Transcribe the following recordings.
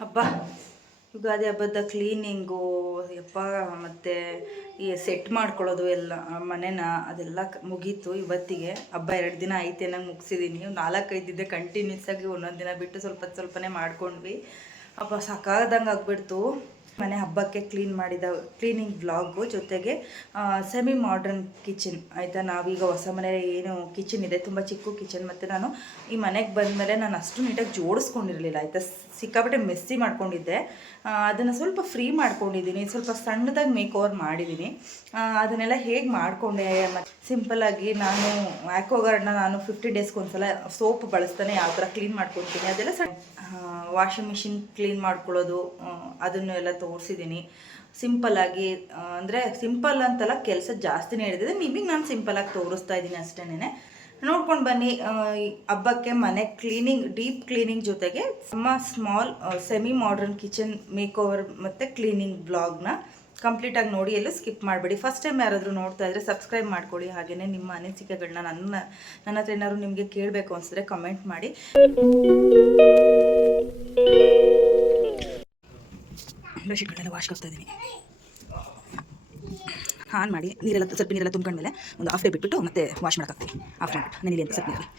ಹಬ್ಬ ಯುಗಾದಿ ಹಬ್ಬದ ಕ್ಲೀನಿಂಗು ಯಪ್ಪ ಮತ್ತು ಈ ಸೆಟ್ ಮಾಡ್ಕೊಳ್ಳೋದು ಎಲ್ಲ ಮನೆನ ಅದೆಲ್ಲ ಮುಗೀತು. ಇವತ್ತಿಗೆ ಹಬ್ಬ 2 ದಿನ ಐತೆ ನಂಗೆ ಮುಗಿಸಿದ್ದೀನಿ. 4-5 ದಿನ ಕಂಟಿನ್ಯೂಸ್ ಆಗಿ ಒಂದೊಂದು ದಿನ ಬಿಟ್ಟು ಸ್ವಲ್ಪನೇ ಮಾಡ್ಕೊಂಡ್ವಿ. ಹಬ್ಬ ಸಾಕಾದಂಗೆ ಆಗ್ಬಿಡ್ತು. ಮನೆ ಹಬ್ಬಕ್ಕೆ ಕ್ಲೀನಿಂಗ್ ವ್ಲಾಗು, ಜೊತೆಗೆ ಸೆಮಿ ಮಾಡ್ರನ್ ಕಿಚನ್ ಆಯಿತಾ. ನಾವೀಗ ಹೊಸ ಮನೆ ಏನು ಕಿಚನ್ ಇದೆ, ತುಂಬ ಚಿಕ್ಕ ಕಿಚನ್. ಮತ್ತು ನಾನು ಈ ಮನೆಗೆ ಬಂದಮೇಲೆ ನಾನು ಅಷ್ಟು ನೀಟಾಗಿ ಜೋಡಿಸ್ಕೊಂಡಿರಲಿಲ್ಲ ಆಯಿತಾ. ಸಿಕ್ಕಾಪಟ್ಟೆ ಮೆಸ್ಸಿ ಮಾಡ್ಕೊಂಡಿದ್ದೆ. ಅದನ್ನು ಸ್ವಲ್ಪ ಫ್ರೀ ಮಾಡ್ಕೊಂಡಿದ್ದೀನಿ, ಸ್ವಲ್ಪ ಸಣ್ಣದಾಗಿ ಮೇಕ್ ಓವರ್ ಮಾಡಿದ್ದೀನಿ. ಅದನ್ನೆಲ್ಲ ಹೇಗೆ ಮಾಡಿಕೊಂಡೆ ಮತ್ತು ಸಿಂಪಲ್ಲಾಗಿ ನಾನು ಆ್ಯಕ್ವಾಗಾರ್ಡ್ನ ನಾನು 50 ಡೇಸ್ಗೆ ಒಂದ್ಸಲ ಸೋಪ್ ಬಳಸ್ತಾನೆ ಯಾವ ಥರ ಕ್ಲೀನ್ ಮಾಡ್ಕೊತೀನಿ ಅದೆಲ್ಲ ವಾಷಿಂಗ್ ಮಿಷಿನ್ ಕ್ಲೀನ್ ಮಾಡ್ಕೊಳ್ಳೋದು ಅದನ್ನು ಎಲ್ಲ ತೋರಿಸಿದ್ದೀನಿ. ಸಿಂಪಲ್ಲಾಗಿ ಅಂದರೆ ಸಿಂಪಲ್ ಅಂತಲ್ಲ, ಕೆಲಸ ಜಾಸ್ತಿನೇ ಹಿಡಿದಿದೆ. ನಿಮಗೆ ನಾನು ಸಿಂಪಲ್ಲಾಗಿ ತೋರಿಸ್ತಾ ಇದ್ದೀನಿ ಅಷ್ಟೇನೆ. ನೋಡ್ಕೊಂಡು ಬನ್ನಿ. ಹಬ್ಬಕ್ಕೆ ಮನೆ ಕ್ಲೀನಿಂಗ್, ಡೀಪ್ ಕ್ಲೀನಿಂಗ್ ಜೊತೆಗೆ small semi modern kitchen make over ಮತ್ತು ಕ್ಲೀನಿಂಗ್ ಬ್ಲಾಗ್ನ ಕಂಪ್ಲೀಟಾಗಿ ನೋಡಿ, ಎಲ್ಲೂ ಸ್ಕಿಪ್ ಮಾಡಬೇಡಿ. ಫಸ್ಟ್ ಟೈಮ್ ಯಾರಾದರೂ ನೋಡ್ತಾ ಇದ್ದರೆ ಸಬ್ಸ್ಕ್ರೈಬ್ ಮಾಡ್ಕೊಳ್ಳಿ. ಹಾಗೆಯೇ ನಿಮ್ಮ ಅನಿಸಿಕೆಗಳನ್ನ ನನ್ನ ಹತ್ರ ಏನಾದ್ರು ನಿಮಗೆ ಕೇಳಬೇಕು ಅನಿಸಿದ್ರೆ ಕಮೆಂಟ್ ಮಾಡಿ. ಬೆಡ್ಶೀಟ್ಗಳನ್ನೆಲ್ಲ ವಾಶ್ ಕಳಿಸ್ತಾ ಇದ್ದೀನಿ. ಆನ್ ಮಾಡಿ ಸ್ವಲ್ಪ ನೀರೆಲ್ಲ ತುಂಬ್ಕೊಂಡ್ಮೇಲೆ ಒಂದು ಹಾಫ್ ಡೇ ಬಿಟ್ಬಿಟ್ಟು ಮತ್ತೆ ವಾಶ್ ಮಾಡೋಕ್ಕಾಗ್ತೀನಿ. ಆಫ್ ಮಾಡಿಬಿಟ್ಟು ನೆನೆಲಿ ಅಂತ ಸ್ವಲ್ಪ ನೀರಲ್ಲಿ.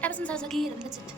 Ever since I was a kid, that's it.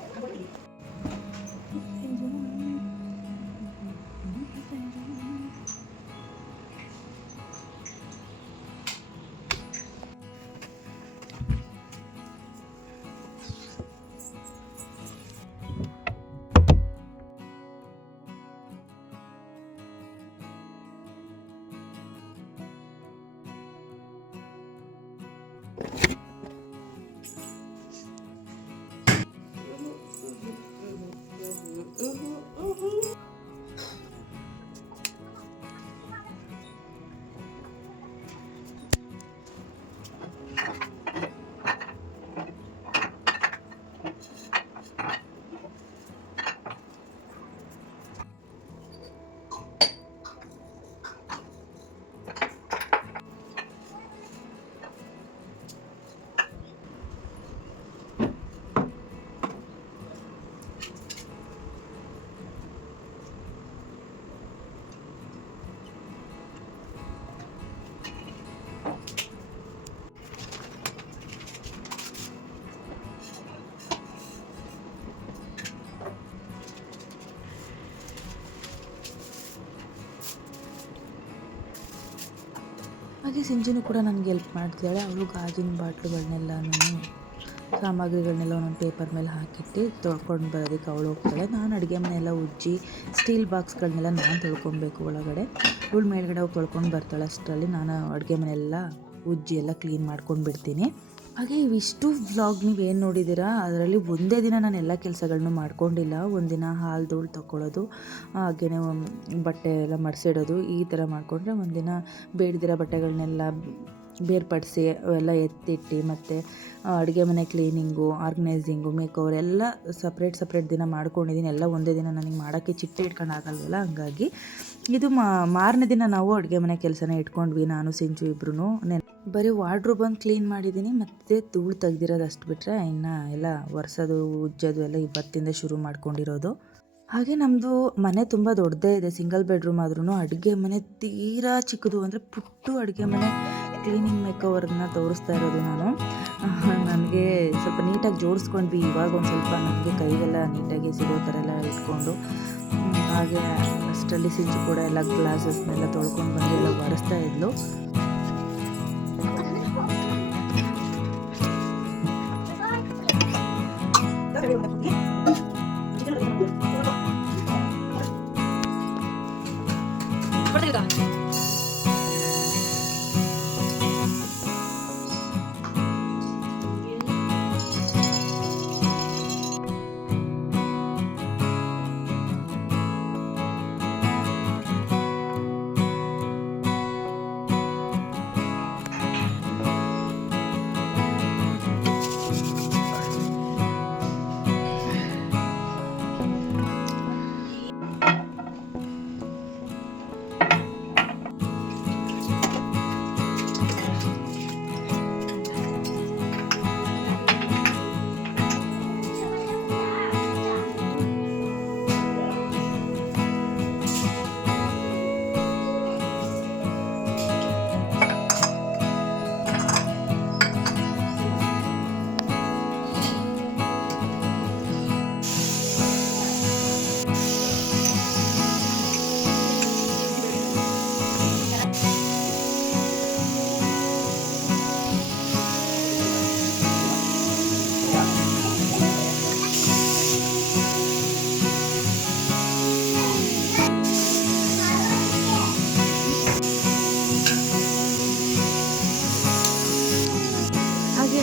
ಹಾಗೆ ಸಿಂಜುನು ಕೂಡ ನನಗೆ ಹೆಲ್ಪ್ ಮಾಡ್ತಿದ್ದಾಳೆ. ಅವಳು ಗಾಜಿನ ಬಾಟ್ಲುಗಳನ್ನೆಲ್ಲ ಸಾಮಗ್ರಿಗಳನ್ನೆಲ್ಲ ಒಂದೊಂದು ಪೇಪರ್ ಮೇಲೆ ಹಾಕಿಟ್ಟು ತೊಳ್ಕೊಂಡು ಬರೋದಕ್ಕೆ ಅವಳು ಹೋಗ್ತಾಳೆ. ನಾನು ಅಡುಗೆ ಮನೆಯೆಲ್ಲ ಉಜ್ಜಿ ಸ್ಟೀಲ್ ಬಾಕ್ಸ್ಗಳನ್ನೆಲ್ಲ ನಾನು ತೊಳ್ಕೊಬೇಕು ಒಳಗಡೆ. ಇವಳು ಮೇಲ್ಗಡೆ ಹೋಗಿ ತೊಳ್ಕೊಂಡು ಬರ್ತಾಳೆ. ಅಷ್ಟರಲ್ಲಿ ನಾನು ಅಡುಗೆ ಮನೆಯೆಲ್ಲ ಉಜ್ಜಿ ಎಲ್ಲ ಕ್ಲೀನ್ ಮಾಡ್ಕೊಂಡು ಬಿಡ್ತೀನಿ. ಹಾಗೆ ಇವಿಷ್ಟು ವ್ಲಾಗ್ ನೀವೇನು ನೋಡಿದ್ದೀರಾ ಅದರಲ್ಲಿ ಒಂದೇ ದಿನ ನಾನು ಎಲ್ಲ ಕೆಲಸಗಳನ್ನೂ ಮಾಡ್ಕೊಂಡಿಲ್ಲ. ಒಂದಿನ ಹಾಲು ಧೂಳು ತಗೊಳ್ಳೋದು, ಹಾಗೆಯೇ ಬಟ್ಟೆ ಎಲ್ಲ ಮಡಿಸಿಡೋದು, ಈ ಥರ ಮಾಡಿಕೊಂಡ್ರೆ ಒಂದಿನ ಬೇಡದಿರೋ ಬಟ್ಟೆಗಳನ್ನೆಲ್ಲ ಬೇರ್ಪಡಿಸಿ ಅವೆಲ್ಲ ಎತ್ತಿಟ್ಟು ಮತ್ತು ಅಡುಗೆ ಮನೆ ಕ್ಲೀನಿಂಗು, ಆರ್ಗನೈಸಿಂಗು, ಮೇಕ್ ಓವರ್ ಎಲ್ಲ ಸಪ್ರೇಟ್ ದಿನ ಮಾಡ್ಕೊಂಡಿದ್ದೀನಿ. ಎಲ್ಲ ಒಂದೇ ದಿನ ನನಗೆ ಮಾಡೋಕ್ಕೆ ಚಿಟ್ಟೆ ಇಟ್ಕೊಂಡು ಆಗಲ್ವಲ್ಲ, ಹಂಗಾಗಿ ಇದು ಮಾರನೇ ದಿನ ನಾವು ಅಡುಗೆ ಮನೆ ಕೆಲಸನ ಇಟ್ಕೊಂಡ್ವಿ, ನಾನು ಸಿಂಚು ಇಬ್ಬರೂ. ಬರೀ ವಾರ್ಡ್ರೋಬ್ ಒಂದು ಕ್ಲೀನ್ ಮಾಡಿದ್ದೀನಿ, ಮತ್ತು ಧೂಳು ತೆಗ್ದಿರೋದು ಅಷ್ಟು ಬಿಟ್ಟರೆ ಇನ್ನು ಎಲ್ಲ ಒರೆಸೋದು ಉಜ್ಜೋದು ಎಲ್ಲ ಇವತ್ತಿಂದ ಶುರು ಮಾಡ್ಕೊಂಡಿರೋದು. ಹಾಗೆ ನಮ್ಮದು ಮನೆ ತುಂಬ ದೊಡ್ಡದೇ ಇದೆ, ಸಿಂಗಲ್ ಬೆಡ್ರೂಮ್ ಆದ್ರೂ ಅಡುಗೆ ಮನೆ ತೀರಾ ಚಿಕ್ಕದು. ಅಂದರೆ ಪುಟ್ಟು ಅಡುಗೆ ಮನೆ ಕ್ಲೀನಿಂಗ್ ಮೇಕವರನ್ನ ತೋರಿಸ್ತಾ ಇರೋದು ನಾನು. ನನಗೆ ಸ್ವಲ್ಪ ನೀಟಾಗಿ ಜೋಡಿಸ್ಕೊಂಡ್ವಿ. ಇವಾಗ ಒಂದು ಸ್ವಲ್ಪ ನನಗೆ ಕೈಗೆಲ್ಲ ನೀಟಾಗಿ ಸಿಗೋ ಥರ ಎಲ್ಲ ಇಟ್ಕೊಂಡು, ಹಾಗೆ ಅಷ್ಟರಲ್ಲಿ ಸಿಂಚು ಕೂಡ ಎಲ್ಲ ಗ್ಲಾಸಸ್ನೆಲ್ಲ ತೊಳ್ಕೊಂಡು ಬಂದು ಎಲ್ಲ ಒರೆಸ್ತಾ ಇದ್ಲು.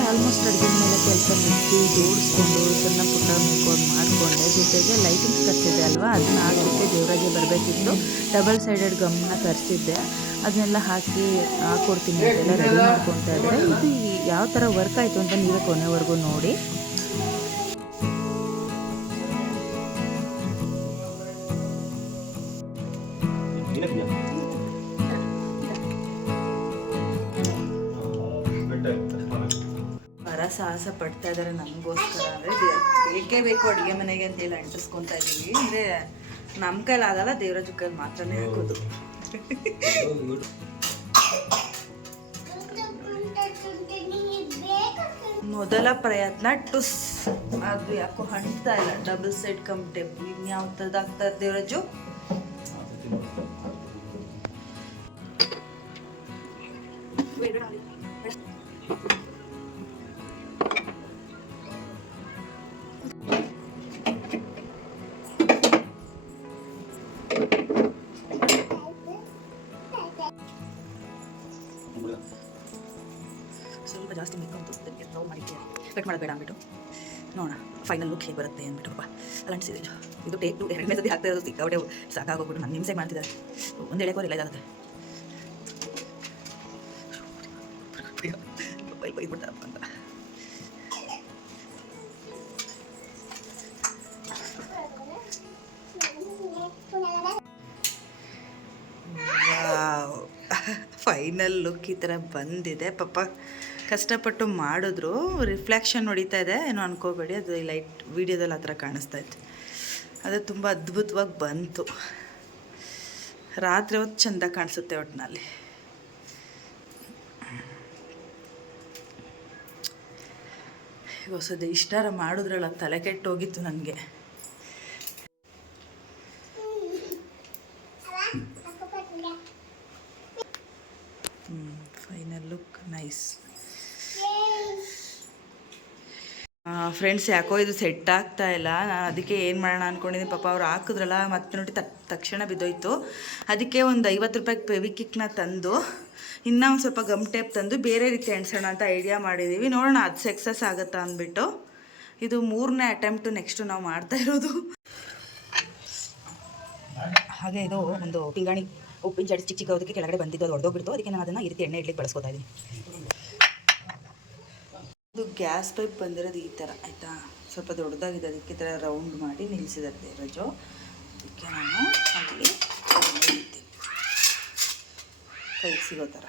ಆಲ್ಮೋಸ್ಟ್ ಅಡುಗೆ ಮೇಲೆ ಕೆಲಸ ಮುಗಿಸಿ ಜೋಡಿಸ್ಕೊಂಡು ಸಣ್ಣ ಪುಟ್ಟ ಮೇಕೌಟ್ ಮಾಡಿಕೊಂಡೆ. ಜೊತೆಗೆ ಲೈಟಿಂಗ್ಸ್ ತರಿಸಿದ್ದೆ ಅಲ್ವಾ, ಅದನ್ನ ಹಾಕಲಿಕ್ಕೆ ದೇವರಾಜೆ ಬರಬೇಕಿತ್ತು. ಡಬಲ್ ಸೈಡೆಡ್ ಗಮ್ನ ತರಿಸಿದ್ದೆ, ಅದನ್ನೆಲ್ಲ ಹಾಕ್ಕೊಡ್ತೀನಿ ಅಂತೆಲ್ಲ ರೆಡಿ ಮಾಡ್ಕೊತಾ ಇದ್ದಾರೆ. ಇದು ಯಾವ ಥರ ವರ್ಕ್ ಆಯಿತು ಅಂತ ನೀವೇ ಕೊನೆವರೆಗೂ ನೋಡಿ. ಸಾಹಸ ಪಡ್ತಾ ಇದ್ದಾರೆ ನಮಗೋಸ್ಕರ. ಅಂದರೆ ಬೇಕೇ ಬೇಕು ಅಡುಗೆ ಮನೆಗೆ ಅಂತೇಳಿ ಅಂಟಿಸ್ಕೊತಾ ಇದ್ದೀವಿ. ಅಂದರೆ ನಮ್ಮ ಕೈಲಿ ಆಗಲ್ಲ, ದೇವರಾಜ ಕೈಲಿ ಮಾತ್ರನೇ ಹಾಕೋದು. ಮೊದಲ ಪ್ರಯತ್ನ ಟುಸ್, ಅದು ಯಾಕೋ ಹಣ್ತಾ ಇಲ್ಲ. Double side comfortable. ಇನ್ಯಾವ ಥರದ್ದು ಆಗ್ತಾ ದೇವರಾಜು? ಸ್ವಲ್ಪ ಜಾಸ್ತಿ ಮೇಕಪ್ ಸ್ಟವ್ ಮಾಡಿದ್ದೆ, ಕಟ್ ಮಾಡಬೇಡ ಅಂದ್ಬಿಟ್ಟು ನೋಡೋಣ ಫೈನಲ್ ಲುಕ್ ಹೇಗೆ ಬರುತ್ತೆ ಅಂದ್ಬಿಟ್ಟು. ಅಲ್ಲಿ ಅನಿಸಿದೆ ಇದು ಟೇಕ್ 2 ಎರಡನೇ ಸತಿ ಆಗ್ತಾ ಇರೋದು. ಸಿಕ್ಕಾಪಟ್ಟೆ ಸಾಕಾಗೋಗ್ಬಿಟ್ಟು ನಾನು ಹಿಂಸೆ ಮಾಡ್ತಿದ್ದಾರೆ. ಒಂದು ಎಳೆಕೋರಿಲ್ಲ ಇದಾಗುತ್ತೆ. ಬೈಬಿಡ್ತಾರಪ್ಪ ಅಂತ. ಫೈನಲ್ ಲುಕ್ ಈ ಥರ ಬಂದಿದೆ. ಪಾಪ ಕಷ್ಟಪಟ್ಟು ಮಾಡಿದ್ರು. ರಿಫ್ಲೆಕ್ಷನ್ ಹೊಡಿತಾ ಇದೆ ಏನೋ ಅನ್ಕೋಬೇಡಿ, ಅದು ಲೈಟ್ ವೀಡಿಯೋದಲ್ಲಿ ಆ ಥರ ಕಾಣಿಸ್ತಾ ಇತ್ತು. ಅದು ತುಂಬ ಅದ್ಭುತವಾಗಿ ಬಂತು. ರಾತ್ರಿ ಹೊತ್ತು ಚೆಂದ ಕಾಣಿಸುತ್ತೆ ಒಟ್ಟಿನಲ್ಲಿ. ಹೊಸದು ಇಷ್ಟಾರ ಮಾಡಿದ್ರಲ್ಲ, ತಲೆ ಕೆಟ್ಟೋಗಿತ್ತು ನನಗೆ. Final look nice. ಫ್ರೆಂಡ್ಸ್, ಯಾಕೋ ಇದು ಸೆಟ್ ಆಗ್ತಾ ಇಲ್ಲ. ನಾನು ಅದಕ್ಕೆ ಏನು ಮಾಡೋಣ ಅಂದ್ಕೊಂಡಿದ್ದೀನಿ. ಪಾಪ ಅವ್ರು ಹಾಕಿದ್ರಲ್ಲ, ಮತ್ತೆ ನೋಡಿ ತಕ್ಷಣ ಬಿದ್ದೋಯ್ತು. ಅದಕ್ಕೆ ಒಂದು 50 ರೂಪಾಯಿಗೆ ಫೆವಿಕ್ವಿಕ್ನ ತಂದು ಇನ್ನೂ ಒಂದು ಸ್ವಲ್ಪ ಗಮ್ ಟೇಪ್ ತಂದು ಬೇರೆ ರೀತಿ ಅಂಟಿಸೋಣ ಅಂತ ಐಡಿಯಾ ಮಾಡಿದ್ದೀವಿ. ನೋಡೋಣ ಅದು ಸಕ್ಸಸ್ ಆಗುತ್ತಾ ಅಂದ್ಬಿಟ್ಟು. ಇದು 3ನೇ ಅಟೆಂಪ್ಟು ನೆಕ್ಸ್ಟು ನಾವು ಮಾಡ್ತಾ ಇರೋದು. ಹಾಗೆ ಇದು ಒಂದು ಪಿಂಗಾಣಿ ಉಪ್ಪಿನ ಜಡಿ ಚಿಕ್ಕ ಚಿಕ್ಕದಕ್ಕೆ ಕೆಳಗಡೆ ಬಂದಿದ್ದು, ಅದು ಹೊಡೆದೋಗ್ಬಿಡ್ತು. ಅದಕ್ಕೆ ನಾನು ಅದನ್ನು ಈ ರೀತಿ ಎಣ್ಣೆ ಇಡ್ಲಿಕ್ಕೆ ಬಳಸ್ಕೊತಾ ಇದ್ದೀನಿ. ಇದು ಗ್ಯಾಸ್ ಪೈಪ್ ಬಂದಿರೋದು ಈ ಥರ ಆಯಿತಾ, ಸ್ವಲ್ಪ ದೊಡ್ಡದಾಗಿದೆ. ಅದಕ್ಕೆ ಈ ಥರ ರೌಂಡ್ ಮಾಡಿ ನಿಲ್ಲಿಸಿದ್ದಾರೆ ದೇವರಾಜು. ಅದಕ್ಕೆ ನಾನು ಅಲ್ಲಿ ಇಡ್ತೀನಿ, ಕೈಗೆ ಸಿಗೋ ಥರ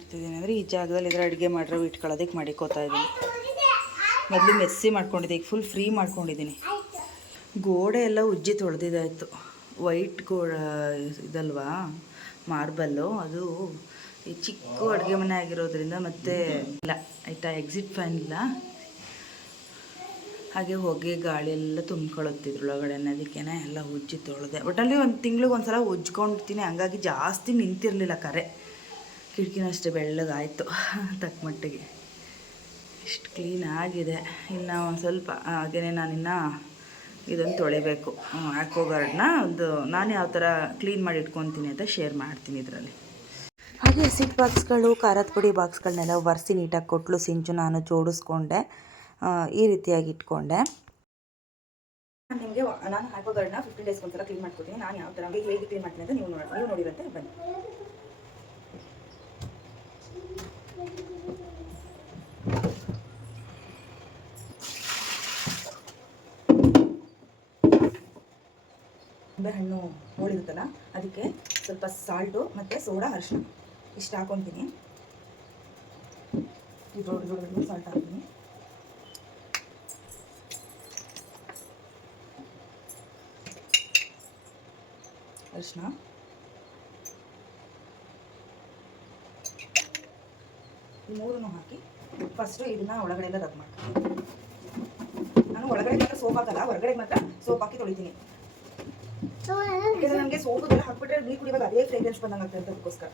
ಇಡ್ತಿದ್ದೀನಿ. ಅಂದರೆ ಈ ಜಾಗದಲ್ಲಿ ಇದರ ಅಡುಗೆ ಮಾಡಿರೋ ಇಟ್ಕೊಳ್ಳೋದಕ್ಕೆ ಮಾಡಿಕೋತಾ ಇದ್ದೀನಿ. ಮೊದಲು ಮೆಸ್ಸಿ ಮಾಡ್ಕೊಂಡಿದ್ದೆ, ಈಗ ಫುಲ್ ಫ್ರೀ ಮಾಡ್ಕೊಂಡಿದ್ದೀನಿ. ಗೋಡೆ ಎಲ್ಲ ಉಜ್ಜಿ ತೊಳೆದಿದ್ದಾಯಿತು. ವೈಟ್ ಇದಲ್ವಾ ಮಾರ್ಬಲ್ಲು, ಅದು ಈ ಚಿಕ್ಕ ಅಡುಗೆ ಮನೆ ಆಗಿರೋದ್ರಿಂದ ಮತ್ತೆ ಇಲ್ಲ ಆಯಿತಾ, ಎಕ್ಸಿಟ್ ಫ್ಯಾನ್ ಇಲ್ಲ, ಹಾಗೆ ಹೊಗೆ ಗಾಳಿ ಎಲ್ಲ ತುಂಬ್ಕೊಳ್ಳುತ್ತಿದ್ರೊಳಗಡೆ, ಅದಕ್ಕೇ ಎಲ್ಲ ಉಜ್ಜಿ ತೊಳೆದೆ. ಒಟ್ಟಲ್ಲಿ ಒಂದು ತಿಂಗ್ಳಿಗೆ ಒಂದು ಸಲ ಉಜ್ಕೊಂಡಿರ್ತೀನಿ, ಹಂಗಾಗಿ ಜಾಸ್ತಿ ನಿಂತಿರಲಿಲ್ಲ ಕರೆ. ಕಿಟಕಿನೂ ಅಷ್ಟೇ ಬೆಳ್ಳಗಾಯಿತು ತಕ್ಕ ಮಟ್ಟಿಗೆ, ಇಷ್ಟು ಕ್ಲೀನ್ ಆಗಿದೆ. ಇನ್ನು ಒಂದು ಸ್ವಲ್ಪ ಹಾಗೆಯೇ ನಾನಿನ್ನು ಇದನ್ನು ತೊಳಿಬೇಕು. ಆ್ಯಕ್ವಾಗಾರ್ಡ್ನ ನಾನು ಯಾವ ಥರ ಕ್ಲೀನ್ ಮಾಡಿ ಇಟ್ಕೊತೀನಿ ಅಂತ ಶೇರ್ ಮಾಡ್ತೀನಿ ಇದರಲ್ಲಿ. ಹಾಗೆ ಹಸಿಟ್ ಬಾಕ್ಸ್ಗಳು, ಖಾರದ ಪುಡಿ ಬಾಕ್ಸ್ಗಳನ್ನೆಲ್ಲ ಒರೆಸಿ ನೀಟಾಗಿ ಕೊಟ್ಟಲು ಸಿಂಚು. ನಾನು ಜೋಡಿಸ್ಕೊಂಡೆ, ಈ ರೀತಿಯಾಗಿ ಇಟ್ಕೊಂಡೆ. ನಿಮಗೆ ನಾನು ಆ್ಯಕ್ವಾಗಾರ್ಡ್ನ 15 ಡೇಸ್ಗೆ ಒಂದ್ಸಲ ಕ್ಲೀನ್ ಮಾಡ್ಕೊತೀನಿ. ನಾನು ಯಾವ ಥರ ಹೇಗೆ ಕ್ಲೀನ್ ಮಾಡ್ತೀನಿ ಅಂತ ನೀವು ನೋಡಿರಂತೆ ಬನ್ನಿ. ನಿಂಬೆಹಣ್ಣು ಹೋಳಿರುತ್ತಲ್ಲ, ಅದಕ್ಕೆ ಸ್ವಲ್ಪ ಸಾಲ್ಟು ಮತ್ತು ಸೋಡಾ, ಅರಿಶಿನ ಇಷ್ಟು ಹಾಕೊತೀನಿ. ದೊಡ್ಡ ಸಾಲ್ಟ್ ಹಾಕ್ತೀನಿ. ಅರಿಶಿನ, ಈ ಮೂರನ್ನು ಹಾಕಿ ಫಸ್ಟು ಇದನ್ನ ಒಳಗಡೆ ಎಲ್ಲ ರಬ್ ಮಾಡ್ತೀನಿ. ನಾನು ಒಳಗಡೆ ಮಾತ್ರ ಸೋಪ್ ಹಾಕಲ್ಲ, ಹೊರಗಡೆ ಮಾತ್ರ ಸೋಪ್ ಹಾಕಿ ತೊಳಿತೀನಿ. ನನಗೆ ಸೋಪು ಎಲ್ಲ ಹಾಕ್ಬಿಟ್ರೆ ನೀರು ಕುಡಿಯುವಾಗ ಅದೇ ಫ್ರೇಗ್ರೆನ್ಸ್ ಬಂದಂಗೆ ಆಗ್ತದೆ ಅಂತ, ಅದಕ್ಕೋಸ್ಕರ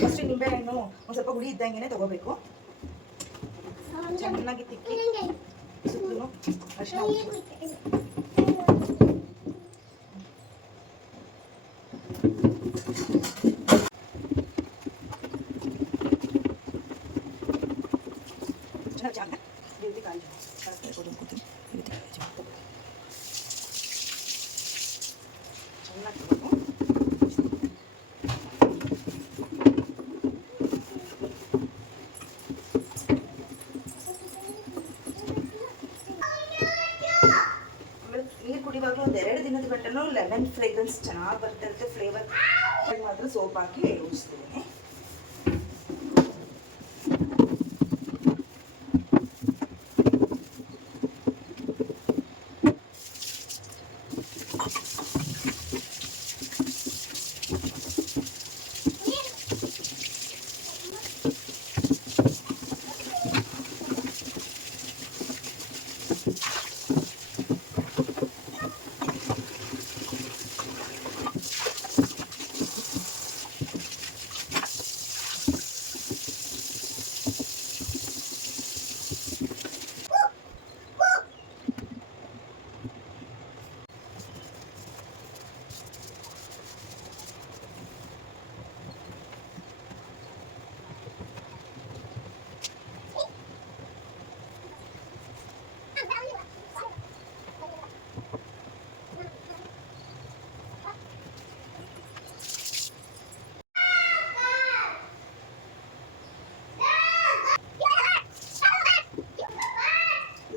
ಫಸ್ಟ್ ನಿಂಬೆಹಣ್ಣು ಒಂದು ಸ್ವಲ್ಪ ಹುಳಿ ಇದ್ದಂಗೆ ತಗೋಬೇಕು. ಚೆನ್ನಾಗಿ ತಿಕ್ಕಿ ಸುತ್ತಲೂ ಅರಿಶಿನ ನೀರು ಕುಡಿಯುವಾಗ ಒಂದು 2 ದಿನದ ಗಂಟನೂ ಲೆಮನ್ ಫ್ರೇಗ್ರೆನ್ಸ್ ಚೆನ್ನಾಗಿ ಬರ್ತಿರುತ್ತೆ. ಫ್ಲೇವರ್ ಮಾತ್ರ ಸೋಪ್ ಹಾಕಿ ಉಜ್ಜಿಸ್ತೀನಿ.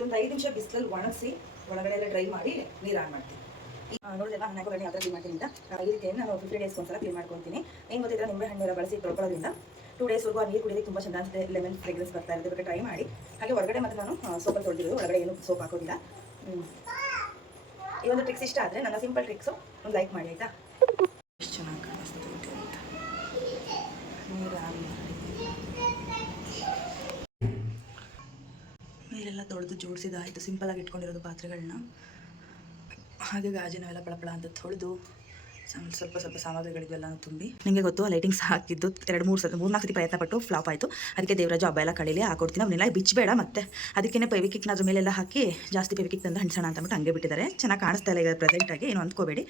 ಒಂದು 5 ನಿಮಿಷ ಬಿಸಿಲಲ್ಲಿ ಒಣಗಿಸಿ ಒಳಗಡೆ ಎಲ್ಲ ಡ್ರೈ ಮಾಡಿ ನೀರು ಆನ್ ಮಾಡ್ತೀನಿ. ನೋಡಿದೆಲ್ಲ ನಾನು ಆ್ಯಕ್ವಾಗಾರ್ಡ್ನ ಯಾವ ಥರ ಕ್ಲೀನ್ ಮಾಡ್ತೀನಿ ಅಂತ. ಈ ರೀತಿ ನಾನು 15 ಡೇಸ್ಗೆ ಒಂದ್ಸಲ ಕ್ಲೀನ್ ಮಾಡ್ಕೊತೀನಿ. ಏನು ಗೊತ್ತಿದ್ರೆ ನಿಂಬೆಹಣ್ಣು ಎಲ್ಲ ಬಳಸಿ ತೊಳ್ಕೊಳ್ಳೋದ್ರಿಂದ 2 ಡೇಸ್ವರೆಗೂ ಆ ನೀರು ಕುಡಿಯೋದಕ್ಕೆ ತುಂಬ ಚೆಂದ ಅನಿಸುತ್ತೆ. ಲೆಮನ್ ಫ್ರೇಗ್ರೆನ್ಸ್ ಬರ್ತಾ ಇರುತ್ತೆ. ಬೇಕಾದ್ರೆ ಟ್ರೈ ಮಾಡಿ. ಹಾಗೆ ಹೊರಗಡೆ ಮತ್ತು ನಾನು ಸೋಪಲ್ಲಿ ತೊಳೆದಿರೋದು, ಒಳಗಡೆ ಏನು ಸೋಪ್ ಹಾಕೋದಿಲ್ಲ. ಈ ಒಂದು ಟ್ರಿಕ್ಸ್ ಇಷ್ಟ ಆದರೆ ನನ್ನ ಸಿಂಪಲ್ ಟ್ರಿಕ್ಸು ಒಂದು ಲೈಕ್ ಮಾಡಿ ಆಯಿತಾ. ಎಷ್ಟು ಚೆನ್ನಾಗಿ ಕಾಣಿಸ್ತದೆ ಅಂತ ನೀರು ಆನ್ ಮಾಡಿ ನೀರೆಲ್ಲ ತೊಳೆದು ಜೋಡಿಸಿದಾಯಿತು. ಸಿಂಪಲಾಗಿ ಇಟ್ಕೊಂಡಿರೋದು ಪಾತ್ರೆಗಳನ್ನ. ಹಾಗೆ ಗಾಜಿನವೆಲ್ಲ ಪಳಪಳ ಅಂತ ತೊಳೆದು ಸ್ವಲ್ಪ ಸಾಮಗ್ರಿಗಳಿಗೆಲ್ಲ ತುಂಬಿ, ನಿಮಗೆ ಗೊತ್ತು ಆ ಲೈಟಿಂಗ್ಸ್ ಹಾಕಿದ್ದು 2-3 ಸತಿ ಪ್ರಯತ್ನ ಪಟ್ಟು ಫ್ಲಾಪ್ ಆಯಿತು. ಅದಕ್ಕೆ ದೇವರಾಜು ಹಬ್ಬ ಎಲ್ಲ ಕಳೀಲಿ ಹಾಕೊಡ್ತೀನಿ. ಅವನ್ನೆಲ್ಲ ಬಿಚ್ಚಬೇಡ, ಮತ್ತೆ ಅದಕ್ಕೇ ಫೆವಿಕಿಕ್ನ ಅದ್ರ ಮೇಲೆಲ್ಲ ಹಾಕಿ ಜಾಸ್ತಿ ಫೆವಿಕಿಕ್ ತಂದು ಹಂಚೋಣ ಅಂತಂದ್ಬಿಟ್ಟು ಹಂಗೆ ಬಿಟ್ಟಿದ್ದಾರೆ. ಚೆನ್ನಾಗಿ ಕಾಣಿಸ್ತಾ ಇಲ್ಲ ಈಗ ಪ್ರೆಸೆಂಟಾಗಿ, ಏನು ಅಂದ್ಕೋಬೇಡಿ.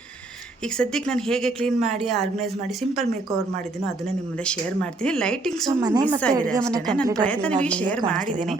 ಈಗ ಸದ್ಯಕ್ಕೆ ನಾನು ಹೇಗೆ ಕ್ಲೀನ್ ಮಾಡಿ ಆರ್ಗನೈಸ್ ಮಾಡಿ ಸಿಂಪಲ್ ಮೇಕ್ ಓವರ್ ಮಾಡಿದ್ದೀನೋ ಅದನ್ನೇ ನಿಮ್ಮ ಮುಂದೆ ಶೇರ್ ಮಾಡ್ತೀನಿ. ಲೈಟಿಂಗ್ಸ್ ಮನೆ ನನ್ನ ಪ್ರಯತ್ನ ನಿಮಗೆ ಶೇರ್ ಮಾಡಿದ್ದೀನಿ.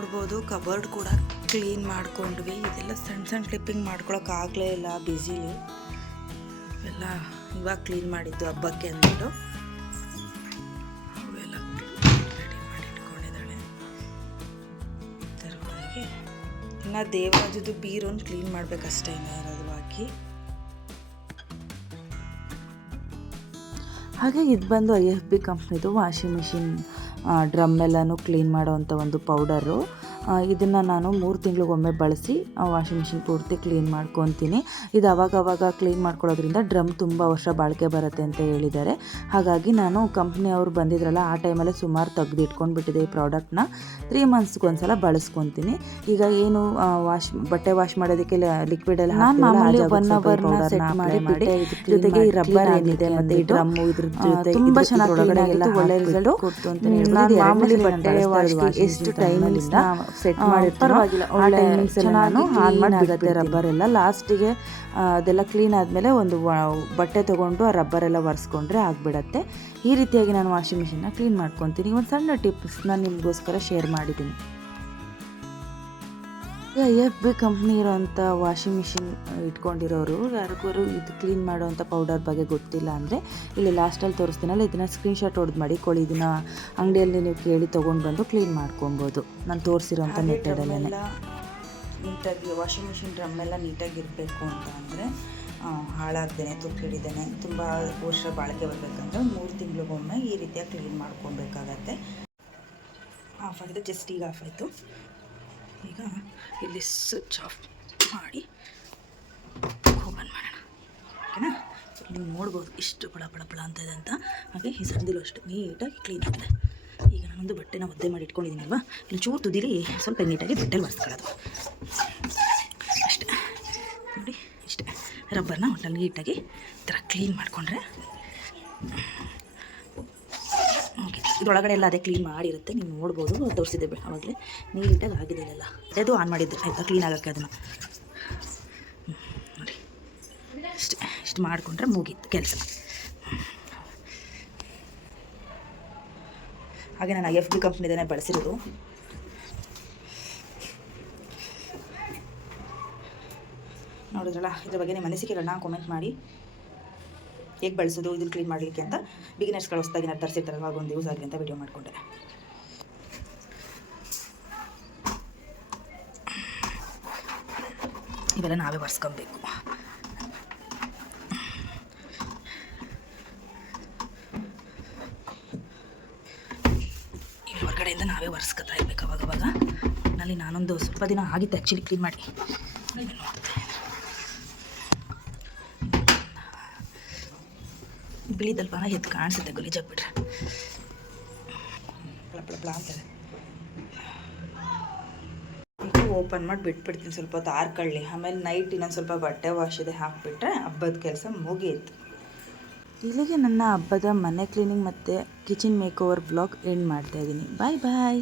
ನೋಡ್ಬೋದು ಕಬೋರ್ಡ್ ಕೂಡ ಕ್ಲೀನ್ ಮಾಡ್ಕೊಂಡ್ವಿ. ಇದೆಲ್ಲ ಸಣ್ಣ ಸಣ್ಣ ಕ್ಲಿಪ್ಪಿಂಗ್ ಮಾಡ್ಕೊಳಕ್ಕಾಗಲೇ ಇಲ್ಲ ಬ್ಯುಸಿಲಿ. ಎಲ್ಲ ಇವಾಗ ಕ್ಲೀನ್ ಮಾಡಿದ್ದು ಹಬ್ಬಕ್ಕೆ ಅಂದ್ಬಿಟ್ಟು ಅವೆಲ್ಲ ರೆಡಿ ಮಾಡಿ ಇಟ್ಕೊಂಡಿದ್ದಾಳೆ. ತರವಾಗಿ ಇನ್ನು ದೇವರಾಜದ್ದು ಬೀರೊಂದು ಕ್ಲೀನ್ ಮಾಡಬೇಕಷ್ಟೇ, ಇನ್ನು ಯಾರಾದರೂ ಹಾಕಿ. ಹಾಗೆ ಇದು ಬಂದು IFB ಕಂಪ್ನಿದು ವಾಷಿಂಗ್ ಮಿಷಿನ್ ಡ್ರಮ್ ಎಲ್ಲನೂ ಕ್ಲೀನ್ ಮಾಡೋವಂಥ ಒಂದು ಪೌಡರು. ಇದನ್ನು ನಾನು 3 ತಿಂಗಳಿಗೊಮ್ಮೆ ಬಳಸಿ ವಾಷಿಂಗ್ ಮಿಷಿನ್ ಪೂರ್ತಿ ಕ್ಲೀನ್ ಮಾಡ್ಕೊತೀನಿ. ಇದು ಅವಾಗವಾಗ ಕ್ಲೀನ್ ಮಾಡ್ಕೊಳ್ಳೋದ್ರಿಂದ ಡ್ರಮ್ ತುಂಬ ವರ್ಷ ಬಾಳಿಕೆ ಬರುತ್ತೆ ಅಂತ ಹೇಳಿದ್ದಾರೆ. ಹಾಗಾಗಿ ನಾನು ಕಂಪ್ನಿಯವರು ಬಂದಿದ್ರಲ್ಲ ಆ ಟೈಮಲ್ಲೇ ಸುಮಾರು ತೆಗೆದು ಇಟ್ಕೊಂಡ್ಬಿಟ್ಟಿದೆ ಈ ಪ್ರಾಡಕ್ಟ್ನ. 3 ಮಂತ್ಸ್ಗೆ ಒಂದ್ಸಲ ಬಳಸ್ಕೊತೀನಿ. ಈಗ ಏನು ಬಟ್ಟೆ ವಾಶ್ ಮಾಡೋದಕ್ಕೆ ಲಿಕ್ವಿಡ್ ಎಲ್ಲ ನಾನು ಮಾಮೂಲಿ 1 ಅವರ್ನ ಸೆಟ್ ಮಾಡಿ ಜೊತೆಗೆ ಈ ರಬ್ಬರ್ ಏನಿದೆ ಮತ್ತು ಈ ಡ್ರಮ್ಮು ಇದ್ರ ಜೊತೆ ತುಂಬ ಚೆನ್ನಾಗಿ ಒಳ್ಳೆ ರಿಸಲ್ಟ್ ಕೊಡ್ತು ಅಂತ ಹೇಳ್ಬೋದು. ಮಾಮೂಲಿ ಬಟ್ಟೆ ವಾಶ್ಗೆ ಎಷ್ಟು ಟೈಮಿಂದ ಸೆಟ್ ಮಾಡಿರ್ತಾರೋ ಆ ಟೈಮಿಂಗ್ಸ್ ಎಲ್ಲ ನಾನು ಆನ್ ಮಾಡಿಬಿಡುತ್ತೆ ರಬ್ಬರ್ ಎಲ್ಲ. ಲಾಸ್ಟಿಗೆ ಅದೆಲ್ಲ ಕ್ಲೀನ್ ಆದಮೇಲೆ ಒಂದು ಬಟ್ಟೆ ತೊಗೊಂಡು ಆ ರಬ್ಬರ್ ಎಲ್ಲ ಒರೆಸ್ಕೊಂಡ್ರೆ ಆಗಿಬಿಡತ್ತೆ. ಈ ರೀತಿಯಾಗಿ ನಾನು ವಾಷಿಂಗ್ ಮಿಷಿನ್ನ ಕ್ಲೀನ್ ಮಾಡ್ಕೊತೀನಿ. ಒಂದು ಸಣ್ಣ ಟಿಪ್ಸ್ನ ನಿಮಗೋಸ್ಕರ ಶೇರ್ ಮಾಡಿದ್ದೀನಿ. IFB ಕಂಪ್ನಿ ಇರೋವಂಥ ವಾಷಿಂಗ್ ಮಿಷಿನ್ ಇಟ್ಕೊಂಡಿರೋರು ಯಾರಿಗಾರು ಇದು ಕ್ಲೀನ್ ಮಾಡೋವಂಥ ಪೌಡರ್ ಬಗ್ಗೆ ಗೊತ್ತಿಲ್ಲ ಅಂದರೆ ಇಲ್ಲಿ ಲಾಸ್ಟಲ್ಲಿ ತೋರಿಸ್ತೀನಲ್ಲ, ಇದನ್ನು ಸ್ಕ್ರೀನ್ಶಾಟ್ ಹೊಡೆದು ಮಾಡಿಕೊಳ್ಳಿ. ಇದನ್ನು ಅಂಗಡಿಯಲ್ಲಿ ನೀವು ಕೇಳಿ ತೊಗೊಂಡು ಬಂದು ಕ್ಲೀನ್ ಮಾಡ್ಕೊಬೋದು ನಾನು ತೋರಿಸಿರೋಂಥ ಮೆಥಡಲ್ಲೇ. ನೀಟಾಗಿ ವಾಷಿಂಗ್ ಮಿಷಿನ್ ಡ್ರಮ್ಮೆಲ್ಲ ನೀಟಾಗಿರಬೇಕು ಅಂತ ಅಂದರೆ ಹಾಳಾಗ್ದೇನೆ ತುಕ್ಕಿಡಿದೇನೆ ತುಂಬ ವರ್ಷ ಬಾಳಿಕೆ ಬರಬೇಕಂದ್ರೆ 3 ತಿಂಗಳಿಗೊಮ್ಮೆ ಈ ರೀತಿಯಾಗಿ ಕ್ಲೀನ್ ಮಾಡ್ಕೊಬೇಕಾಗತ್ತೆ. ಆಫ್ ಆಗಿದೆ, ಜಸ್ಟ್ ಈಗ ಆಫ್ ಆಯಿತು. ಈಗ ಇಲ್ಲಿ ಸ್ವಿಚ್ ಆಫ್ ಮಾಡಿ ಓಪನ್ ಮಾಡೋಣ, ಓಕೆನಾ? ನೀವು ನೋಡ್ಬೋದು ಇಷ್ಟು ಪಳ ಪಳ ಪಳ ಅಂತ ಇದೆ ಅಂತ. ಹಾಗೆ ಈ ಸಂದಿಲು ಅಷ್ಟು ನೀಟಾಗಿ ಕ್ಲೀನ್ ಆಗಿದೆ. ಈಗ ನಾನೊಂದು ಬಟ್ಟೆನ ಒದ್ದೆ ಮಾಡಿ ಇಟ್ಕೊಂಡಿದ್ದೀನಲ್ವ, ಇಲ್ಲಿ ಚೂರು ತುದಿಲಿ ಸ್ವಲ್ಪ ನೀಟಾಗಿ ಬಟ್ಟೆಲಿ ಒರೆಸ್ಕೊಳ್ಳೋದು ಅಷ್ಟೇ. ನೋಡಿ ಇಷ್ಟೇ, ರಬ್ಬರ್ನ ಒಟ್ಟಲ್ಲಿ ನೀಟಾಗಿ ಈ ಥರ ಕ್ಲೀನ್ ಮಾಡಿಕೊಂಡ್ರೆ ಓಕೆ. ಇದರೊಳಗಡೆ ಎಲ್ಲ ಅದೇ ಕ್ಲೀನ್ ಮಾಡಿರುತ್ತೆ, ನೀವು ನೋಡ್ಬೋದು. ತೋರಿಸಿದ್ದೆ ಆವಾಗಲೇ ನೀಟಾಗಿ ಆಗಿದೆ ಎಲ್ಲ. ಅದು ಆನ್ ಮಾಡಿದ್ದು ಆಯಿತಾ ಕ್ಲೀನ್ ಆಗೋಕ್ಕೆ. ಅದನ್ನು ನೋಡಿ ಇಷ್ಟು ಮಾಡಿಕೊಂಡ್ರೆ ಮುಗೀತು ಕೆಲಸ. ಹಾಗೆ ನಾನು IFB ಕಂಪ್ನಿದೇ ಬಳಸಿರೋದು. ನೋಡಿದ್ರಲ್ಲ, ಇದ್ರ ಬಗ್ಗೆ ನಿಮ್ಮ ಅನಿಸಿಕೆಗಳನ್ನ ಕಾಮೆಂಟ್ ಮಾಡಿ. ಹೇಗೆ ಬಳಸೋದು ಇದನ್ನು ಕ್ಲೀನ್ ಮಾಡಲಿಕ್ಕೆ ಅಂತ ಬಿಗಿನರ್ಸ್ಗಳು ಹೊಸದಾಗಿ ನಾನು ತರಿಸಿರ್ತಾರಲ್ಲ ಆಗೊಂದು ಯೂಸ್ ಆಗಲಿ ಅಂತ ವಿಡಿಯೋ ಮಾಡಿಕೊಂಡೆ. ಇವೆಲ್ಲ ನಾವೇ ಒರೆಸ್ಕೊಬೇಕು. ಇಲ್ಲಿ ಹೊರಗಡೆಯಿಂದ ನಾವೇ ಒರೆಸ್ಕೊತಾ ಇರ್ಬೇಕು ಅವಾಗವಾಗ. ನಲ್ಲಿ ನಾನೊಂದು ಸ್ವಲ್ಪ ದಿನ ಆಗಿತ್ತು ಆ್ಯಕ್ಚುಲಿ ಕ್ಲೀನ್ ಮಾಡಿ. ನೋಡ್ತೆ ಬಿಳಿದಲ್ಪ ಎದ್ದು ಕಾಣಿಸುತ್ತೆ ಗಲೀಜಾಗ್ಬಿಟ್ರೆ ಪಳ ಅಂತಾರೆ. ಈಗ ಓಪನ್ ಮಾಡಿ ಬಿಟ್ಬಿಡ್ತೀನಿ ಸ್ವಲ್ಪ ಹೊತ್ತು ಆರ್ಕೊಳ್ಳಿ. ಆಮೇಲೆ ನೈಟ್ ಇನ್ನೊಂದು ಸ್ವಲ್ಪ ಬಟ್ಟೆ ವಾಶ್ ಇದೆ ಹಾಕಿಬಿಟ್ರೆ ಹಬ್ಬದ ಕೆಲಸ ಮುಗಿಯಿತು. ಇಲ್ಲಿಗೆ ನನ್ನ ಹಬ್ಬದ ಮನೆ ಕ್ಲೀನಿಂಗ್ ಮತ್ತು kitchen make over blog end ಮಾಡ್ತಾಯಿದ್ದೀನಿ. ಬಾಯ್ ಬಾಯ್.